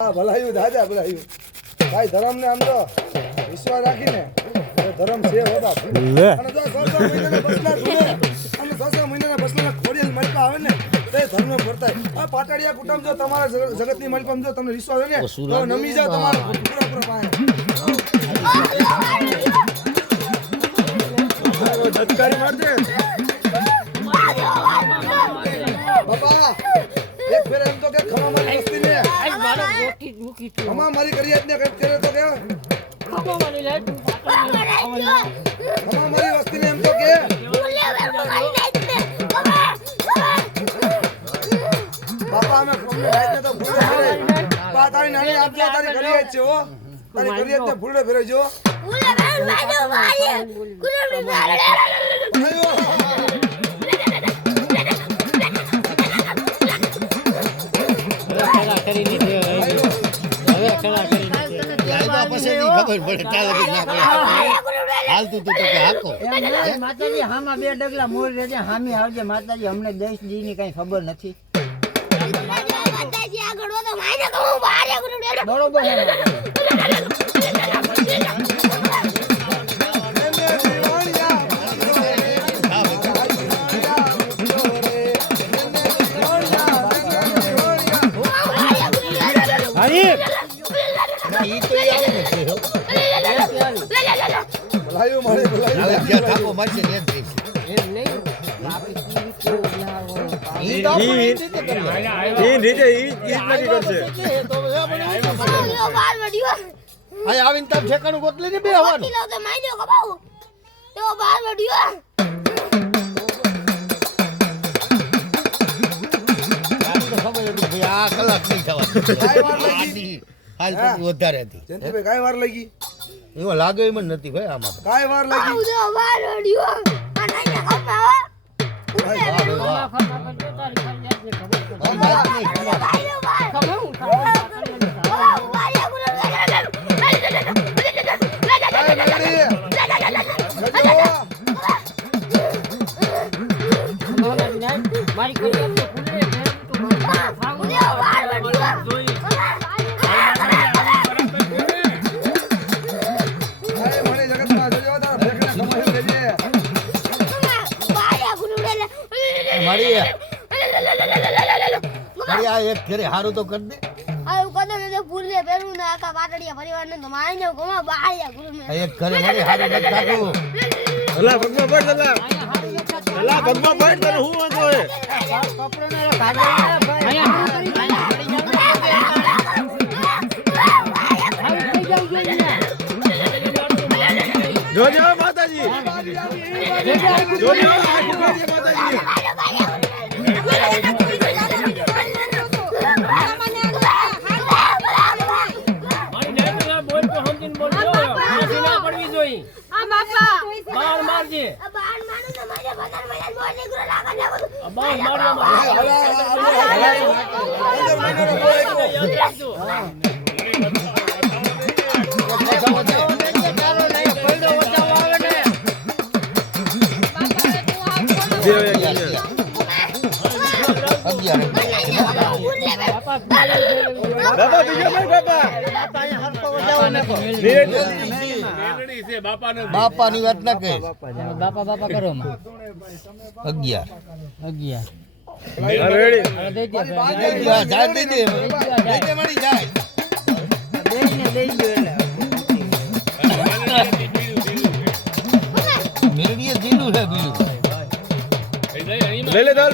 હા ભલાયું દાદા ભલાયું. ભાઈ ધર્મ ને આમ તો વિશ્વાસ રાખીને ધર્મ છે હોતા લે. અને જો સો સો મહિનાના બસલા ધૂણે અને સો સો મહિનાના બસલાના ખોડિયલ મલકા આવે ને તે ધર્મ વર્તાય આ પાટડિયા કુટુંબ જો તમારા જગ- જગતની મલકમ જો તમને વિશ્વાસ હોય ને તો નમી જાવ તમારા પૂરા પૂરા પાયા. ધટકારી મારજે બાપા એક ફેર એમ તો કે ખમા મારી વસ્તીને ખમા મારી કરિયાત ને કંઈક કરે તો કે ખમા મારી વસ્તીને એમ તો કે. બાપા અમે ફૂલને રાતને તો ફૂલે ફેરે બા તારી નાની આપજો તારી કરિયાત છે હો. તારી કરિયાત ને ફૂલે ફેરવજો હાલતું તું તો કે હાકો. માતાજી હામાં બે ડગલા મોર રહેજે હામી આવજે. માતાજી અમને દેશની કઈ ખબર નથી. બરોબર તાર ઠેકાણું ગોતલી ને બે હવાનું. તો ખબર હતી ભાઈ આ કલાક નહીં કાંઈ વાર થવાની લાગી? વધારે હતી. જયંતિભાઈ વાર લાગી. એમાં લાગે એમ નથી ભાઈ આમાં. કાંઈ વાર લાગી કાંઈ મેળવી. જજો. મારી કરી કાંઈ મારી મારી આ એક ફેરી હારું તો કર દે. આ એક ઘરે મારી હારું નથી થાતું. અલા ભગવા પડ અલા અલા ભગવા પડ તને હું વાંધો હે જોજો માતાજી જોજો આ કુકડીએ માતાજી જે બાર એ કરીએ. અગિયાર બાબા બીજો ભાઈ બાબા બાપાની વાત બાર કહે બાપા બાપા કરો માં અગિયાર. અગિયાર. હા, રેડી હવે દઈ દે. ભાઈ. અગિયાર જાય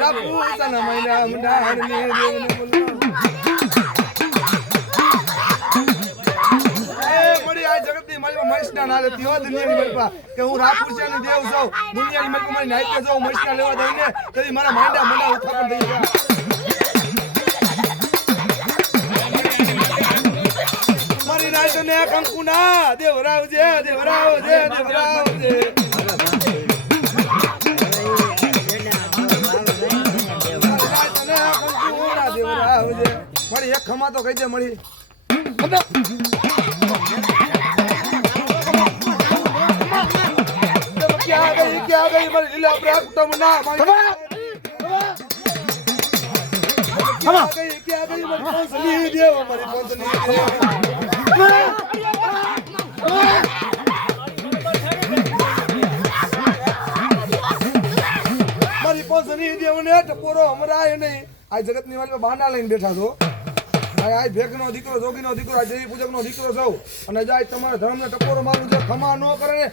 રાપુસના મહિના મુંડાણની દેવને બોલો. એ મળી આ જગતની માલિકા મહેશના ના દુનિયાની માલિકા કે હું દુનિયાની નાઈકે જાઉં લેવા દઈને મારા માંડા મંડા ઉથાપન થઈ ગયા. મારી નાઈક ને કંકુના, દેવરાવજે દેવરાવજે દેવરાવજે. ખમા તો કહી દે મળી. ક્યાં ગઈ ક્યાં ગઈ? મારી લીલા પ્રા કુટુંબના મારી ક્યાં ગઈ ક્યાં ગઈ? મારી પંસલી દેવ મારી પંસલી દેવ મારી પંસલી દેવને ટપોરો હમરાય નહીં. આ જગતની વાલી બાના લઈને બેઠા છો. આ ભેગનો દીકરો, જોગીનો દીકરો, આ દેવી પૂજકનો દીકરો સૌ અને જાય તમારા ધર્મને ટકોરો મારું છે, ખમા ન કરે